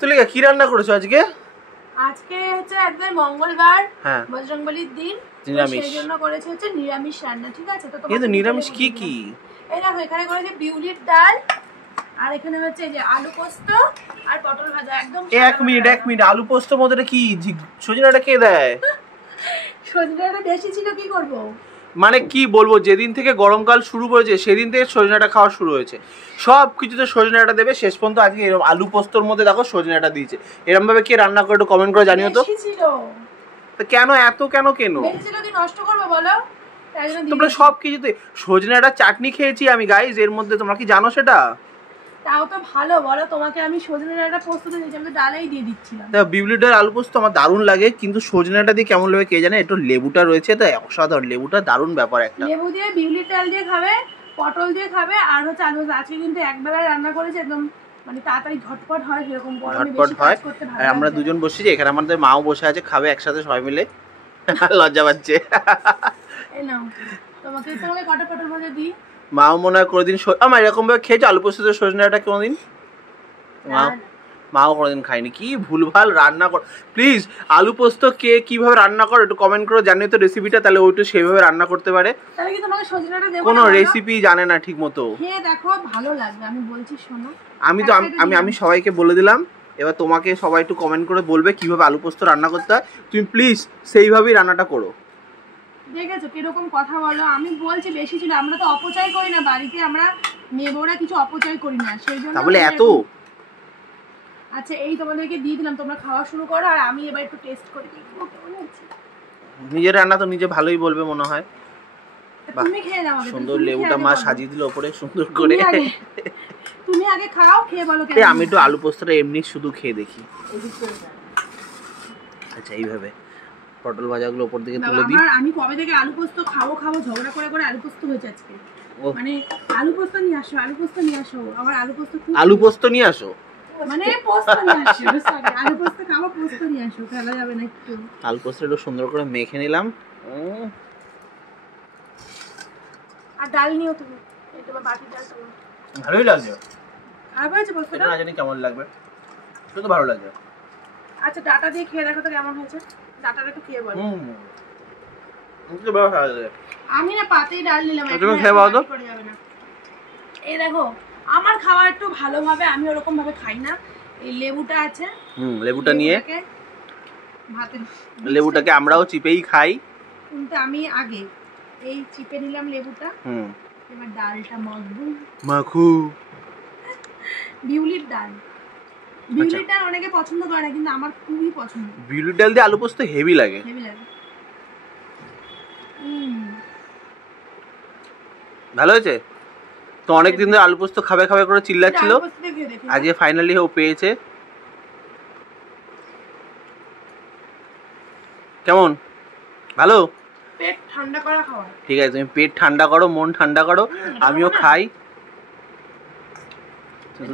তুলিকা কি রান্না করেছো আজকে? আজকে হচ্ছে একদম মঙ্গলবার, হ্যাঁ, বজরংবলির দিন, নিরামিষ। সেই জন্য করেছে হচ্ছে নিরামিষ রান্না, ঠিক আছে? তো কিন্তু নিরামিষ কি কি? এই দেখো এখানে করেছে বিউলির ডাল, আর এখানে হচ্ছে এই যে আলু পোস্ত আর পটল ভাজা। একদম এক মিনিট, আলু পোস্ত মধ্যে কি সজনাটা কে দেয়? সজনাটা বেশি ছিল, কি করব? মানে কি বলবো, যেদিন থেকে গরমকাল শুরু করেছে সেদিন থেকে সজনাটা খাওয়া শুরু হয়েছে। সব কিছুতে সজনাটা দেবে, শেষ পর্যন্ত আজকে এরকম আলু পোস্তর মধ্যে দেখো সজনাটা দিয়েছে। এরকম ভাবে কে রান্না করে একটু কমেন্ট করে জানিও তো। বেশি ছিল। তো কেন এত কেন বেশি ছিল কি নষ্ট করবে বলো? তাই জন্য তোমরা সব কিছুতে সজনাটা চাটনি খেয়েছি আমি গাইস, এর মধ্যে তোমরা কি জানো সেটা? তাও তো ভালো, বলো তোমাকে আমি সজনের একটা পোস্ত দিয়েছি, আমি তো ডালেই দিয়ে দিচ্ছিলাম। তা বিউলির ডাল আলু পোস্ত আমার দারুণ লাগে, কিন্তু সজনাটা দিয়ে কেমন লাগে কে জানে। একটু লেবুটা রয়েছে তো অসাধারণ, লেবুটা দারুণ ব্যাপার একটা। লেবু দিয়ে বিউলির ডাল দিয়ে খাবে, পটল দিয়ে খাবে, আর হচ্ছে আলু। আজকে কিন্তু একবেলায় রান্না করেছে, একদম মানে তাড়াতাড়ি ঝটপট হয়, সেরকম গরমে বেশি কাজ করতে ভালো লাগে। আমরা দুজন বসেছি এখানে, আমাদের মাও বসে আছে, খাবে একসাথে সবাই মিলে। লজ্জা পাচ্ছে। এই নাও, তোমাকে কটা পটল ভাজা দিই। মাও মনে হয় কোনোদিন আমার এরকম ভাবে খেয়েছে আলু পোস্ত সজনাটা কোনোদিন? মাও কোনোদিন খাইনি। কি ভুলভাল রান্না কর। প্লিজ আলু পোস্ত কে কিভাবে রান্না করো একটু কমেন্ট করে জানিয়ে তো রেসিপিটা, তাহলে ওইটা সেইভাবে রান্না করতে পারে। তাহলে কি তোমাকে সজনাটা দেব? কোনো রেসিপি জানে না ঠিক মতো। খেয়ে দেখো, ভালো লাগবে, আমি বলছি শোনো। আমি সবাইকে বলে দিলাম, এবার তোমাকে সবাই একটু কমেন্ট করে বলবে কিভাবে আলু পোস্ত রান্না করতে হয়, তুমি প্লিজ সেইভাবেই রান্নাটা করো। দেখেছো কিরকম কথা বলো? আমি বলছি বেশি ছিল, আমরা তো অপচয় করি না বাড়িতে, আমরা মেয়েরা কিছু অপচয় করি না, সেই জন্য। তাহলে এত। আচ্ছা এই তোমাদেরকে দিয়ে দিলাম, তোমরা খাওয়া শুরু করো, আর আমি এবার একটু টেস্ট করে দেখবো কেমন হচ্ছে। নিজের রান্না তো নিজে ভালোই বলবে মনে হয়। তুমি খেয়ে নাও। সুন্দর লেবুটা মা সাজিয়ে দিল উপরে সুন্দর করে। তুমি আগে খাও, খেয়ে বলো কেমন। আমি একটু আলু পোস্তটা এমনি শুধু খেয়ে দেখি। আচ্ছা এইভাবে পটল ভাজাগুলো উপর দিকে তুলে দিই। আমি কবে থেকে আলু পোস্ত খাবো ঝগড়া করে আলু পোস্ত হয়েছে আজকে। মানে আলু পোস্ত নিয়ে আসো, আলু পোস্ত নিয়ে আসো, আবার আলু পোস্ত আলু পোস্ত নিয়ে আসো, মানে পোস্ত নিয়ে আসো, সরি আলু পোস্ত খাবো, পোস্ত নিয়ে আসো, ফেলা যাবে না একটু। আলু পোস্ত একটু সুন্দর করে মেখে নিলাম। আর ডাল নিও তুমি, এই তোমার বাটির ডাল তোমার। ভালোই লাগছে। আর হয়েছে পোস্তটা? না জানি কেমন লাগবে, শুধু ভালো লাগছে। আচ্ছা ডাটা দিয়ে খেয়ে দেখো তো কেমন হয়েছে, ডাটাটা একটু খেয়ে বলো। আমি না পাতেই ডাল নিলাম, তুমি খেয়ে বলো তো। এই দেখো আমার খাওয়া একটু ভালোভাবে, আমি ওরকম ভাবে খাই না। এই লেবুটা আছে, লেবুটা নিয়ে ভাতে, লেবুটাকে আমরাও চিপেই খাই, কিন্তু আমি আগে এই চিপে নিলাম লেবুটা। এবার ডালটা মাখু। বিউলির ডাল, বিউলির ডাল অনেকে পছন্দ করে না, কিন্তু আমার খুবই পছন্দ। বিউলির ডাল দিয়ে আলু পোস্ত হেভি লাগে। ভালো হয়েছে তো। অনেকদিন ধরে আলু পোস্ত খাবে খাবে করে চিল্লাচ্ছিল, আজকে ফাইনালি ও পেয়েছে। কেমন? ভালো? পেট ঠান্ডা করা খাওয়া। ঠিক আছে, তুমি পেট ঠান্ডা করো, মন ঠান্ডা করো, আমিও খাই।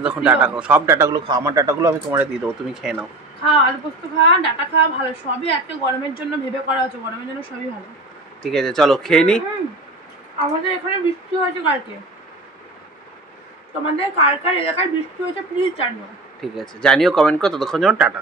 তখন ডাটা খাও, সব ডাটাগুলো খাও, আমার ডাটাগুলো আমি তোমারে দিয়ে দেবো, তুমি খেয়ে নাও। খাও আলু পোস্ত খাওয়া, ডাটা খাওয়া, ভালো সবই একটা গরমের জন্য ভেবে করা হচ্ছে, গরমের জন্য সবই ভালো। ঠিক আছে চলো খেয়ে নি। আমাদের এখানে বৃষ্টি হয়েছে কালকে, তোমাদের কার কার এলাকায় বৃষ্টি হয়েছে প্লিজ জানিও। ঠিক আছে জানিও, কমেন্ট করো। ততক্ষণ যেমন টাটা।